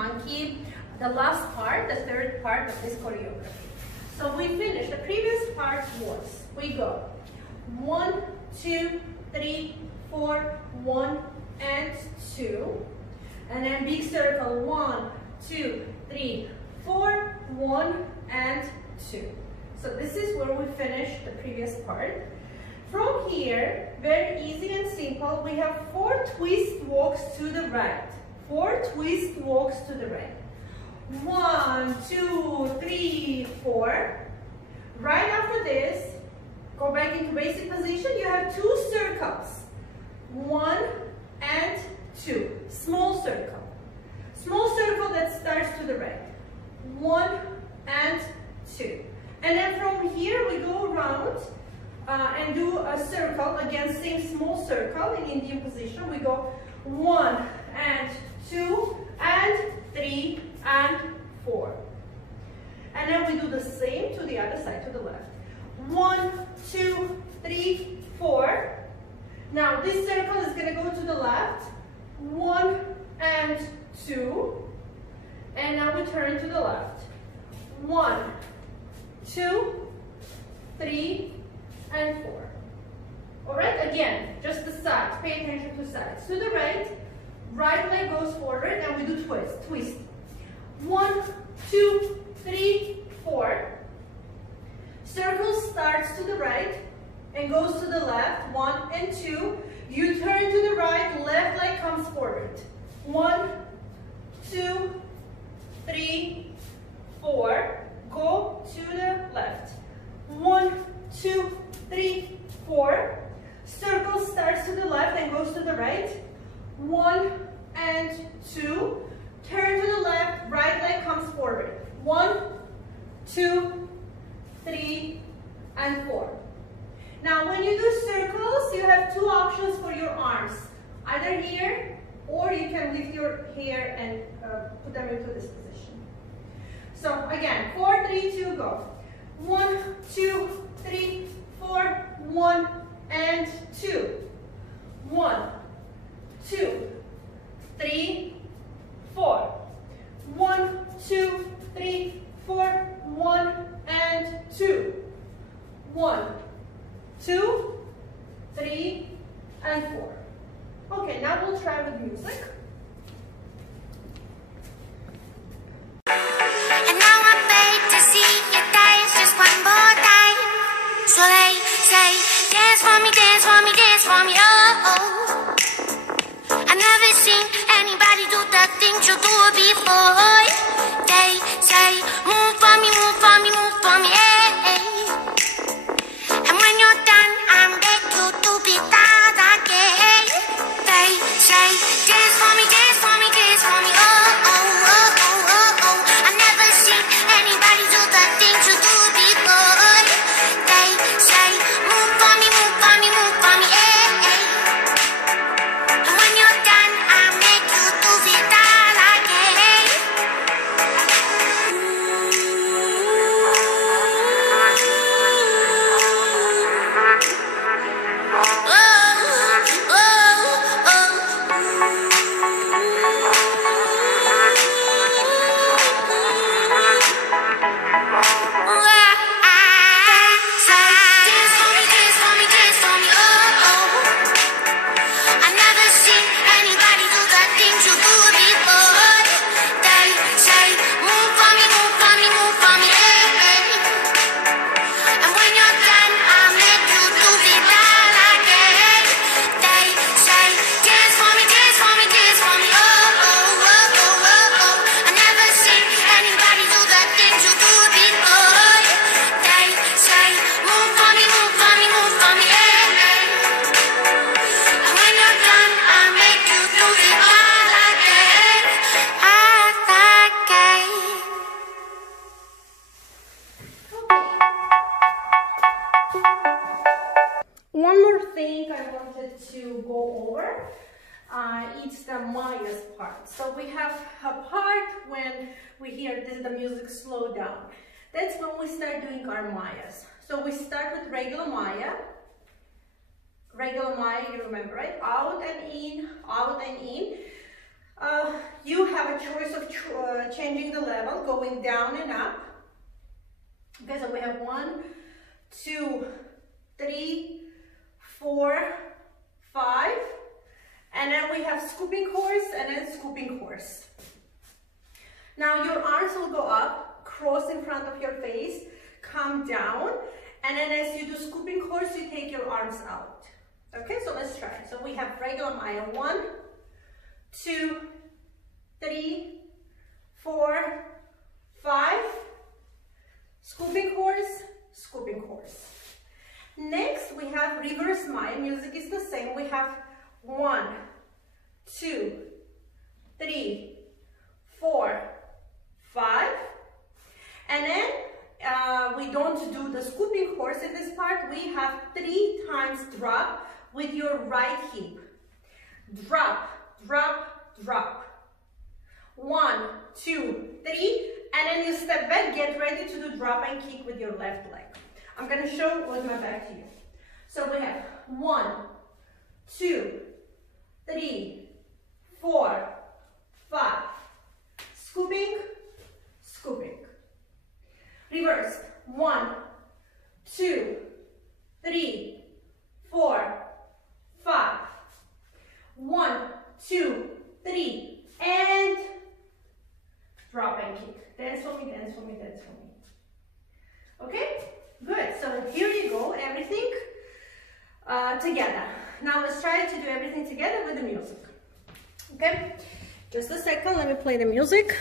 monkey, the last part, the third part of this choreography. So we finished. The previous part was, we go 1, 2, 3, 4, 1 and 2. And then big circle, 1, 2, 3, 4, 1 and 2. So this is where we finished the previous part. From here, very easy and simple, we have 4 twist walks to the right. 4 twist walks to the right. 1, 2, 3, 4. Right after this, go back into basic position. You have 2 circles. 1 and 2. Small circle. Small circle that starts to the right. 1 and 2. And then from here we go around and do a circle, again same small circle in Indian position. We go 1 and 2 and 3 and 4. And then we do the same to the other side, to the left. 1, 2, 3, 4. Now this circle is going to go to the left. 1 and 2. And now we turn to the left. 1, 2, 3, and 4. Alright, again, just the sides. Pay attention to sides. To the right, right leg goes forward and we do twist. Twist. 1, 2, 3, 4. Circle starts to the right and goes to the left. 1 and 2. You turn to the right, left leg comes forward. 1, 2, 3, 4. Go to the left. 1, 2, 3, 4. Circle starts to the left and goes to the right. 1 and 2. Turn to the left, right leg comes forward. 1, 2, 3, and 4. Now when you do circles, you have 2 options for your arms. Either here, or you can lift your hair and put them into this position. So again, 4, 3, 2, go. 1, 2, 3, 4, 1, and 2. 1, 2, 3, 4. 1, 2, 3, 4, 1, and 2. 1, 2, 3, and 4. Okay, now we'll try with music. So they say, dance for me, dance for me, dance for me, oh, oh. I've never seen anybody do the things you do before. They say, move for me, move for me, move for me, eh, eh. And when you're done, I'm back to do that again. They say, dance for me, dance for me, dance for me, oh, oh, oh, oh, oh, oh. I've never seen anybody do the things you do before. One more thing I wanted to go over, it's the Maya's part. So we have a part when we hear the music slow down. That's when we start doing our Mayas. So we start with regular Maya. Regular Maya, you remember, right? Out and in, out and in. You have a choice of changing the level, going down and up. Okay, so we have 1, 2, 3, 4, 5, and then we have scooping horse and then scooping horse. Now your arms will go up, cross in front of your face, come down, and then as you do scooping horse, you take your arms out. Okay, so let's try. So we have regular Maya. 1, 2, 3, 4, 5, scooping horse, scooping horse. Next, we have reverse Maya. Music is the same. We have 1, 2, 3, 4, 5, and then we don't do the scooping horse in this part. We have 3 times drop with your right hip. Drop, drop, drop. 1, 2, 3, and then you step back, get ready to do drop and kick with your left leg. I'm going to show with my back to you. So we have 1, 2, 3, 4, 5. Scooping, scooping. Reverse. 1, 2, 3, 4, 5. 1, 2, 3, and drop and kick. Dance for me, dance for me, dance for me. Okay? Good. So here you go, everything together. Now let's try to do everything together with the music. Okay? Just a second, let me play the music.